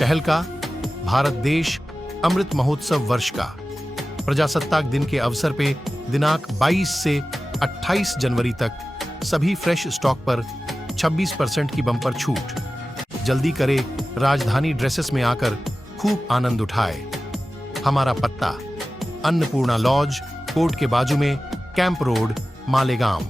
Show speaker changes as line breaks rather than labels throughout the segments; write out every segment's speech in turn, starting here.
टहलका, भारत देश, अमृत महोत्सव वर्ष का। प्रजासत्ताक दिन के अवसर पे दिनांक 22 से 28 जनवरी तक सभी फ्रेश स्टॉक पर 26 परसेंट की बम्पर छूट। जल्दी करे राजधानी ड्रेसेस में आकर खूब आनंद उठाए। हमारा पत्ता, अन्नपूर्णा लॉज, कोर्ट के बाजू में, कैंप रोड, मालेगांव।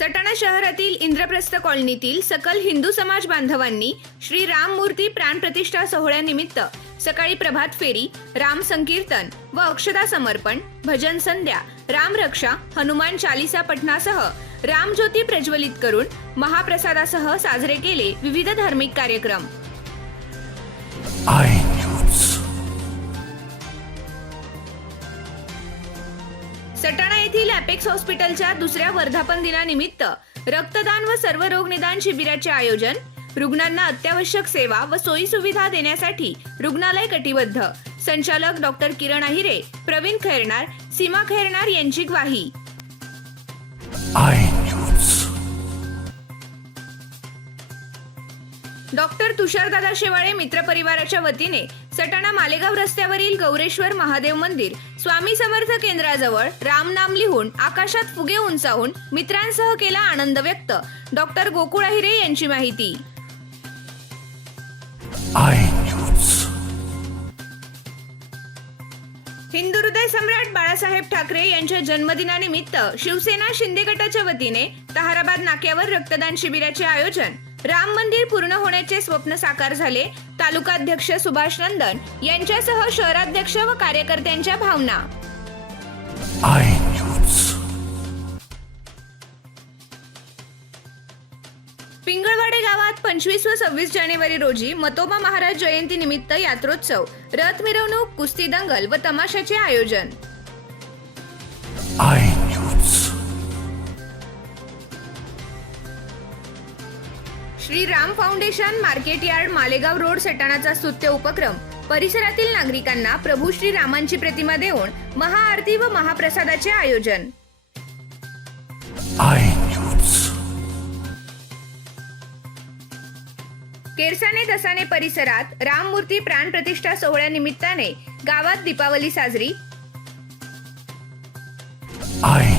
सटाणा शहरातील इंद्रप्रस्थ कॉलनीतील सकल हिंदू समाज बांधवांनी श्री राम मूर्ती प्राणप्रतिष्ठा सोहळ्यानिमित्त सकाळी प्रभात फेरी राम संकीर्तन व अक्षदा समर्पण भजन संध्या रामरक्षा हनुमान चालिसा पठणासह रामज्योती प्रज्वलित करून महाप्रसादासह साजरे केले विविध धार्मिक कार्यक्रम. येथील अपेक्स हॉस्पिटलच्या दुसऱ्या वर्धापन दिनानिमित्त रक्तदान व सर्व रोग निदान शिबिराचे आयोजन रुग्णांना अत्यावश्यक सेवा व सोयी सुविधा देण्यासाठी रुग्णालय कटिबद्ध. संचालक डॉक्टर किरण अहिरे प्रवीण खैरनार सीमा खैरनार यांची ग्वाही. डॉक्टर तुषारदादा शेवाळे मित्र परिवाराच्या वतीने सटाणा मालेगाव रस्त्यावरील गौरेश्वर महादेव मंदिर स्वामी समर्थ केंद्राजवळ रामनाम लिहून आकाशात फुगे उंचावून मित्रांसह केला आनंद व्यक्त. डॉक्टर गोकुळ अहिरे यांची माहिती. हिंदू हृदय सम्राट बाळासाहेब ठाकरे यांच्या जन्मदिनानिमित्त शिवसेना शिंदे गटाच्या वतीने ताहाराबाद नाक्यावर रक्तदान शिबिराचे आयोजन. राम मंदिर पूर्ण होण्याचे स्वप्न साकार झाले. तालुकाध्यक्ष सुभाष नंदन यांच्यासह शहराध्यक्ष व कार्यकर्त्यांच्या भावना. पिंगळवाडे गावात पंचवीस व सव्वीस जानेवारी रोजी मतोबा महाराज जयंती निमित्त यात्रोत्सव रथ मिरवणूक कुस्ती दंगल व तमाशाचे आयोजन. Shri Ram foundation market yard Malegaon road सटाणाचा स्तुत्य उपक्रम. परिसरातील नागरिकांना प्रभू श्री रामांची प्रतिमा देऊन महाआरती व महाप्रसादाचे आयोजन. केरसाने दसाने परिसरात राममूर्ती प्राणप्रतिष्ठा सोहळ्यानिमित्ताने गावात दीपावली साजरी.
आई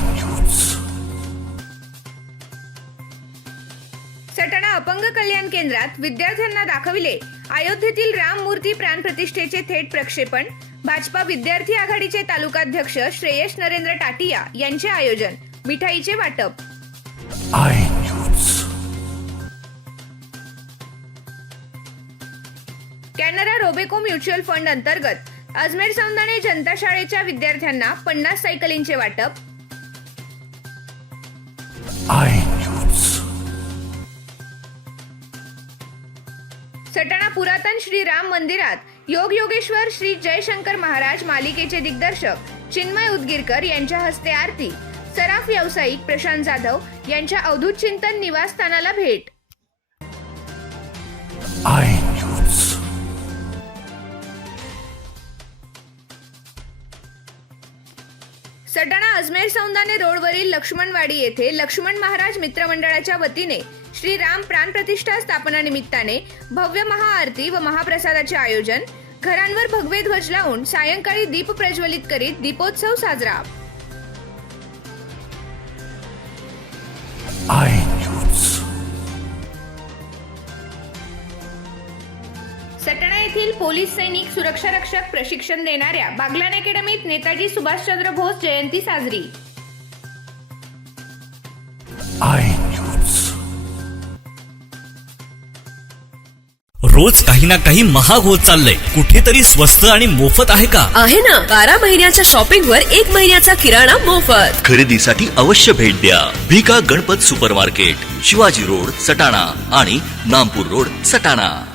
सटाणा अपंग कल्याण केंद्रात विद्यार्थ्यांना दाखविले. अयोध्येतील राम मूर्ती प्राणप्रतिष्ठेचे थेट प्रक्षेपण भाजपा विद्यार्थी आघाडीचे तालुकाध्यक्ष श्रेयश नरेंद्र टाटिया यांचे आयोजन मिठाईचे वाटप. कॅनरा रोबेको म्युच्युअल फंड अंतर्गत अजमेर सौंदाणे जनता शाळेच्या विद्यार्थ्यांना पन्नास सायकलींचे वाटप. सटाणा पुरातन श्री राम मंदिरात योग योगेश्वर श्री जयशंकर महाराज मालिकेचे दिग्दर्शक चिन्मय उदगीरकर यांच्या हस्ते आरती. सराफ व्यावसायिक प्रशांत जाधव यांच्या अवधूत चिंतन निवासस्थानाला भेट. सटाणा अजमेर सौंदाने रोडवरील लक्ष्मणवाडी येथे लक्ष्मण महाराज मित्रमंडळाच्या वतीने श्री राम प्राणप्रतिष्ठा स्थापना निमित्ताने भव्य महाआरती व महाप्रसादाचे आयोजन घरांवर भगवे ध्वज लावून सायंकाळी दीप प्रज्वलित करीत दीपोत्सव साजरा. सटाणा येथील पोलीस सैनिक सुरक्षा रक्षक प्रशिक्षण देणाऱ्या बागलान अकॅडमीत नेताजी सुभाषचंद्र बोस जयंती साजरी.
आई न्यूज.
रोज काही ना काही महाग होत चाललंय. कुठेतरी स्वस्त आणि मोफत आहे का?
आहे ना. बारा महिन्याच्या शॉपिंग वर एक महिन्याचा किराणा मोफत.
खरेदीसाठी अवश्य भेट द्या. Bhika Ganpat super market Shivaji road Satana आणि नामपूर रोड सटाणा.